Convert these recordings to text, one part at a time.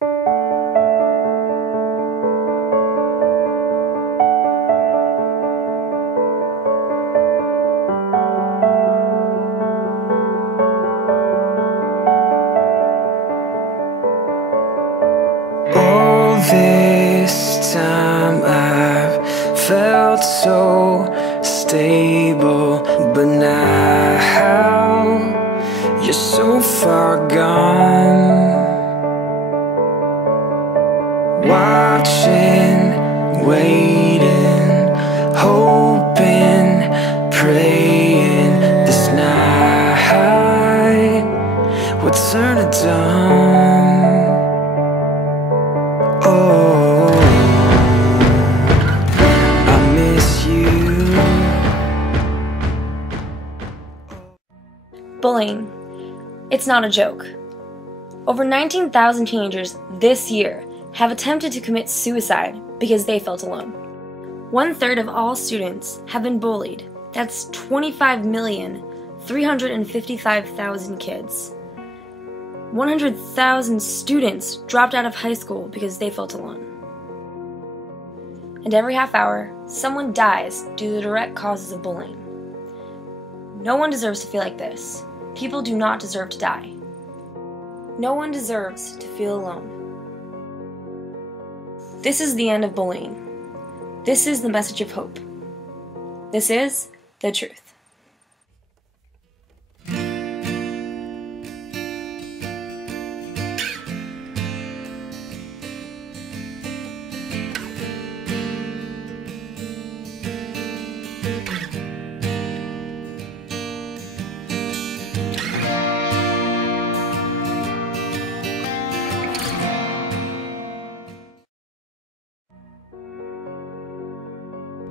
All this time I've felt so stable, but now you're so far gone. Watching, waiting, hoping, praying this night will turn to dawn. Oh, I miss you. Bullying. It's not a joke. Over 19,000 teenagers this year have attempted to commit suicide because they felt alone. 1/3 of all students have been bullied. That's 25,355,000 kids. 100,000 students dropped out of high school because they felt alone. And every half hour, someone dies due to the direct causes of bullying. No one deserves to feel like this. People do not deserve to die. No one deserves to feel alone. This is the end of bullying. This is the message of hope. This is the truth.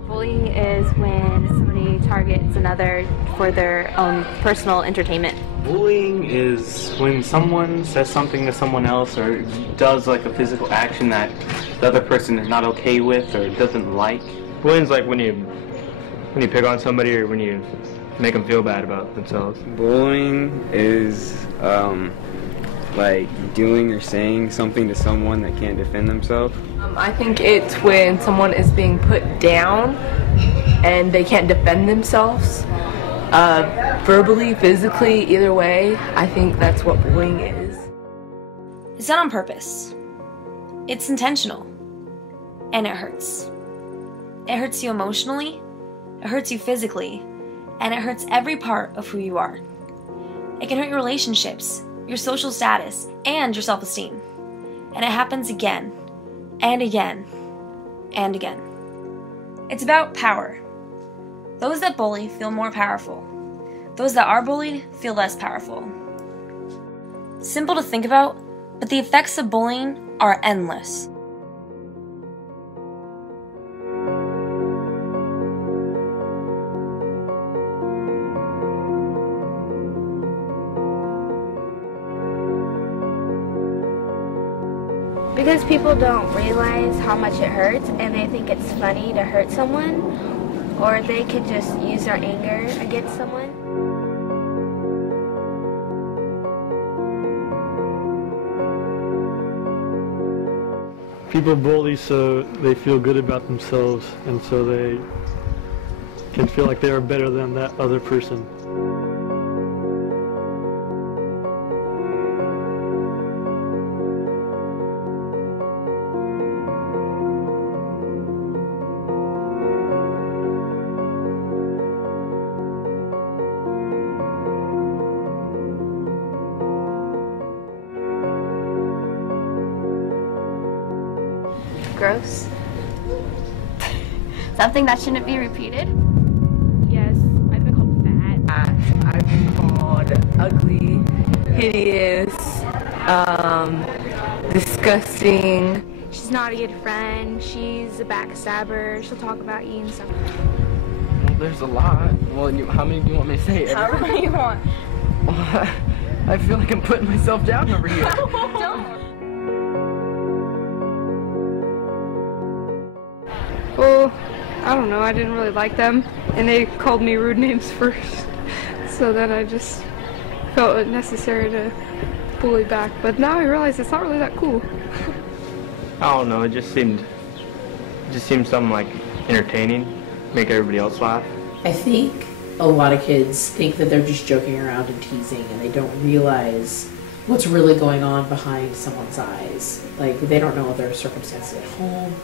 Bullying is when somebody targets another for their own personal entertainment. Bullying is when someone says something to someone else or does like a physical action that the other person is not okay with or doesn't like. Bullying's like when you pick on somebody or when you make them feel bad about themselves. Bullying is like doing or saying something to someone that can't defend themselves. I think it's when someone is being put down and they can't defend themselves, verbally, physically, either way. I think that's what bullying is. It's done on purpose. It's intentional. And it hurts. It hurts you emotionally, it hurts you physically, and it hurts every part of who you are. It can hurt your relationships, your social status, and your self-esteem. And it happens again, and again, and again. It's about power. Those that bully feel more powerful. Those that are bullied feel less powerful. Simple to think about, but the effects of bullying are endless. Because people don't realize how much it hurts and they think it's funny to hurt someone, or they could just use their anger against someone. People bully so they feel good about themselves and so they can feel like they are better than that other person. Gross. Something that shouldn't be repeated. Yes, I've been called fat. I've been called ugly, hideous, disgusting. She's not a good friend. She's a backstabber. She'll talk about you and stuff. Well, there's a lot. Well, how many do you want me to say? However many you want. I feel like I'm putting myself down over here. Don't. Well, I don't know, I didn't really like them, and they called me rude names first, so then I just felt it necessary to bully back, but now I realize it's not really that cool. I don't know. It just seemed something like entertaining, make everybody else laugh. I think a lot of kids think that they're just joking around and teasing, and they don't realize what's really going on behind someone's eyes. Like, they don't know their circumstances at home.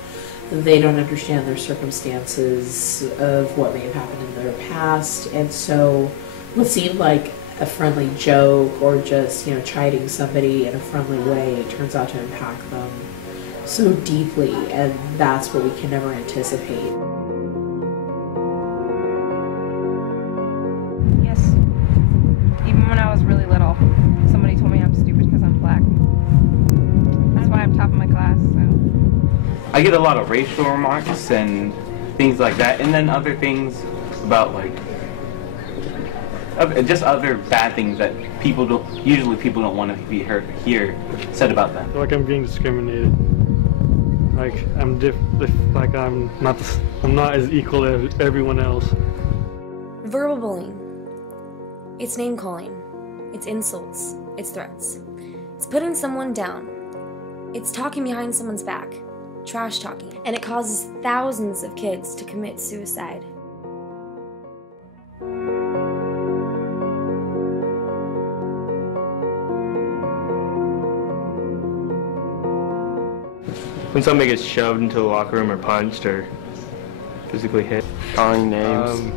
They don't understand their circumstances of what may have happened in their past. And so what seemed like a friendly joke or just, chiding somebody in a friendly way turns out to impact them so deeply, and that's what we can never anticipate. Yes. Even when I was really little, somebody told me I'm stupid because I'm black. That's why I'm top of my class. So. I get a lot of racial remarks and things like that, and then other things about just other bad things that people don't want to hear said about them. Like I'm being discriminated. Like I'm I'm not as equal as everyone else. Verbal bullying. It's name calling. It's insults. It's threats. It's putting someone down. It's talking behind someone's back. Trash talking. And it causes thousands of kids to commit suicide. When somebody gets shoved into the locker room or punched or physically hit. Calling names.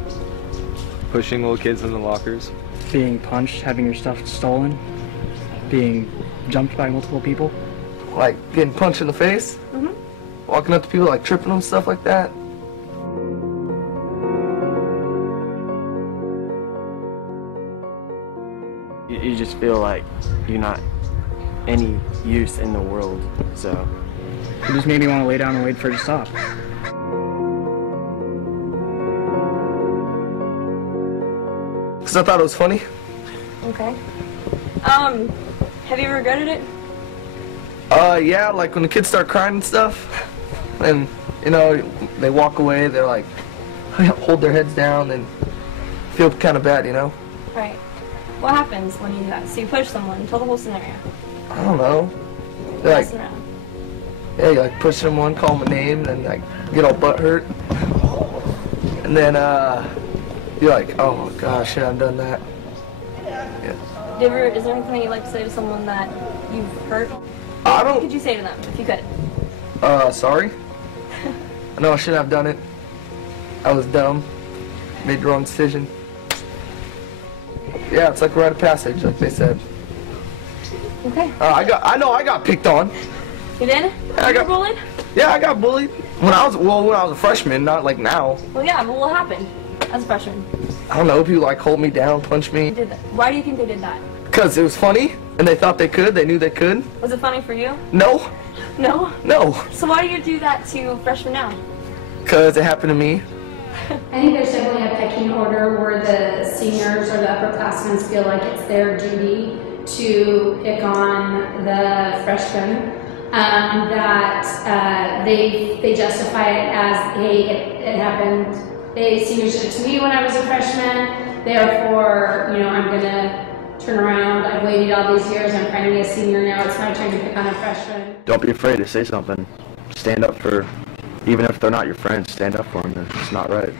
Pushing little kids in the lockers. Being punched, having your stuff stolen, being jumped by multiple people. Like getting punched in the face, walking up to people, like tripping them, stuff like that. You just feel like you're not any use in the world, so. It just made me want to lay down and wait for it to stop. Because I thought it was funny. Okay. Have you ever regretted it? Yeah, like when the kids start crying and stuff, and, they walk away, they're like, hold their heads down and feel kind of bad, Right. What happens when you do that? So you push someone, tell the whole scenario. I don't know. They're like, Around. yeah, you like push someone, call them a name, and like get all butt hurt. And then you're like, oh gosh, should I have done that? Yeah. Is there anything that you'd like to say to someone that you've hurt? What could you say to them, if you could? Sorry. I know I shouldn't have done it. I was dumb. Made the wrong decision. Yeah, it's like a rite of passage, like they said. Okay. I got picked on. You did? You were bullied? Yeah, I got bullied when I was a freshman, not like now. Well, yeah, but what happened as a freshman? I don't know, people like hold me down, punch me. Why do you think they did that? Because it was funny, and they thought they could. They knew they could. Was it funny for you? No. No? No. So why do you do that to freshmen now? Because it happened to me. I think there's definitely a pecking order where the seniors or the upperclassmen feel like it's their duty to pick on the freshmen. They justify it as, hey, it happened. Seniors did it to me when I was a freshman. Therefore, I'm gonna turn around. I've waited all these years. I'm finally a senior now. It's my turn to pick on a freshman. Don't be afraid to say something. Stand up for, even if they're not your friends, stand up for them. It's not right.